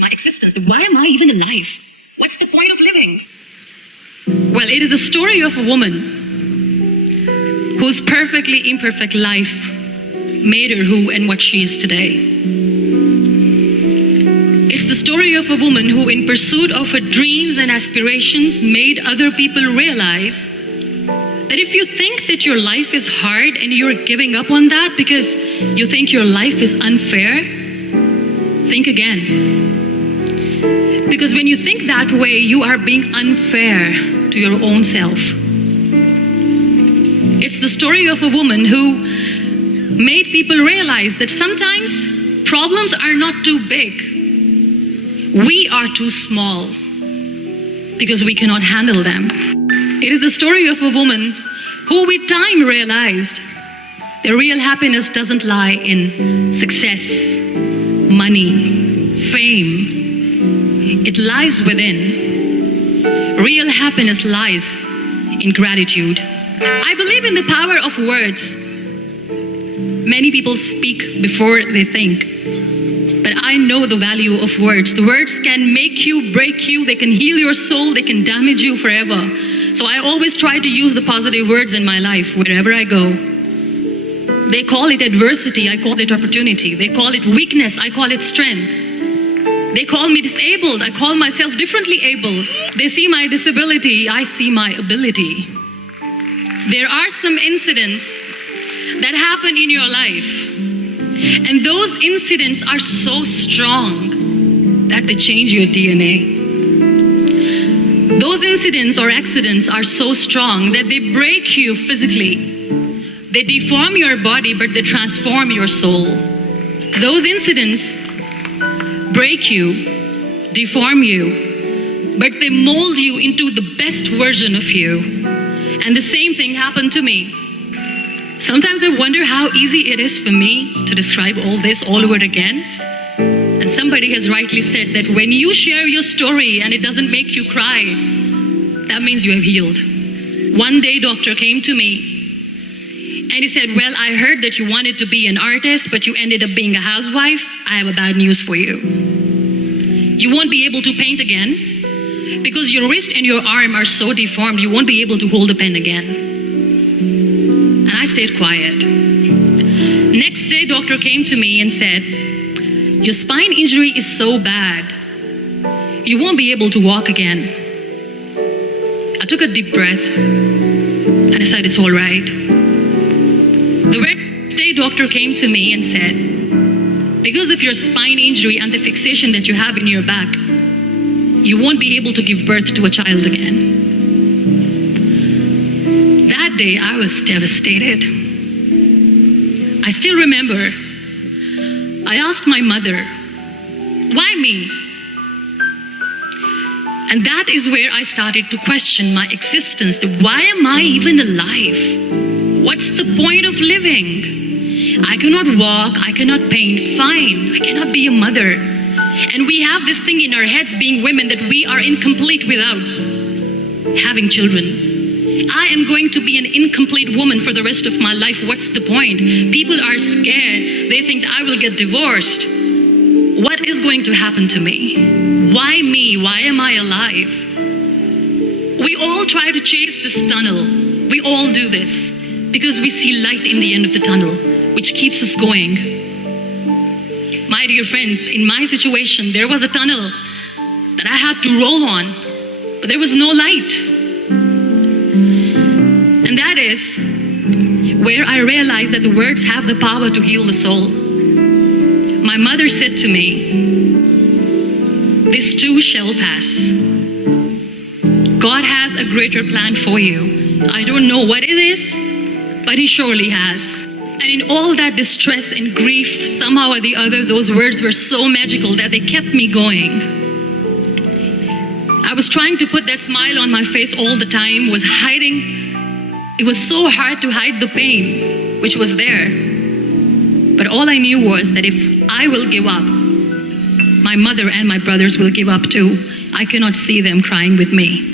my existence. Why am I even alive? What's the point of living? Well, it is a story of a woman whose perfectly imperfect life made her who and what she is today. It's the story of a woman who, in pursuit of her dreams and aspirations, made other people realize that if you think that your life is hard and you're giving up on that because you think your life is unfair, think again. Because when you think that way, you are being unfair to your own self. It's the story of a woman who made people realize that sometimes problems are not too big. We are too small because we cannot handle them. It is the story of a woman who with time realized the real happiness doesn't lie in success, money, fame. It lies within. Real happiness lies in gratitude. I believe in the power of words. Many people speak before they think. But I know the value of words. The words can make you, break you, they can heal your soul, they can damage you forever. So I always try to use the positive words in my life wherever I go. They call it adversity, I call it opportunity. They call it weakness, I call it strength. They call me disabled, I call myself differently abled. They see my disability, I see my ability. There are some incidents that happen in your life, and those incidents are so strong that they change your DNA. Those incidents or accidents are so strong that they break you physically. They deform your body, but they transform your soul. Those incidents break you, deform you, but they mold you into the best version of you. And the same thing happened to me. Sometimes I wonder how easy it is for me to describe all this all over again. And somebody has rightly said that when you share your story and it doesn't make you cry, that means you have healed. One day, doctor came to me and he said, well, I heard that you wanted to be an artist, but you ended up being a housewife. I have a bad news for you. You won't be able to paint again because your wrist and your arm are so deformed, you won't be able to hold a pen again. And I stayed quiet. Next day, doctor came to me and said, your spine injury is so bad, you won't be able to walk again. I took a deep breath and I said, it's all right. The next day, doctor came to me and said, because of your spine injury and the fixation that you have in your back, you won't be able to give birth to a child again. That day, I was devastated. I still remember, I asked my mother, why me? And that is where I started to question my existence. Why am I even alive? What's the point of living? I cannot walk, I cannot paint, fine, I cannot be a mother. And we have this thing in our heads being women that we are incomplete without having children. I am going to be an incomplete woman for the rest of my life. What's the point? People are scared. They think I will get divorced. What is going to happen to me? Why me? Why am I alive? We all try to chase this tunnel. We all do this because we see light in the end of the tunnel, which keeps us going. My dear friends, in my situation, there was a tunnel that I had to roll on, but there was no light. And that is where I realized that the words have the power to heal the soul. My mother said to me, this too shall pass. God has a greater plan for you. I don't know what it is, but He surely has. And in all that distress and grief, somehow or the other, those words were so magical that they kept me going. I was trying to put that smile on my face all the time, was hiding. It was so hard to hide the pain, which was there. But all I knew was that if I will give up, my mother and my brothers will give up too. I cannot see them crying with me.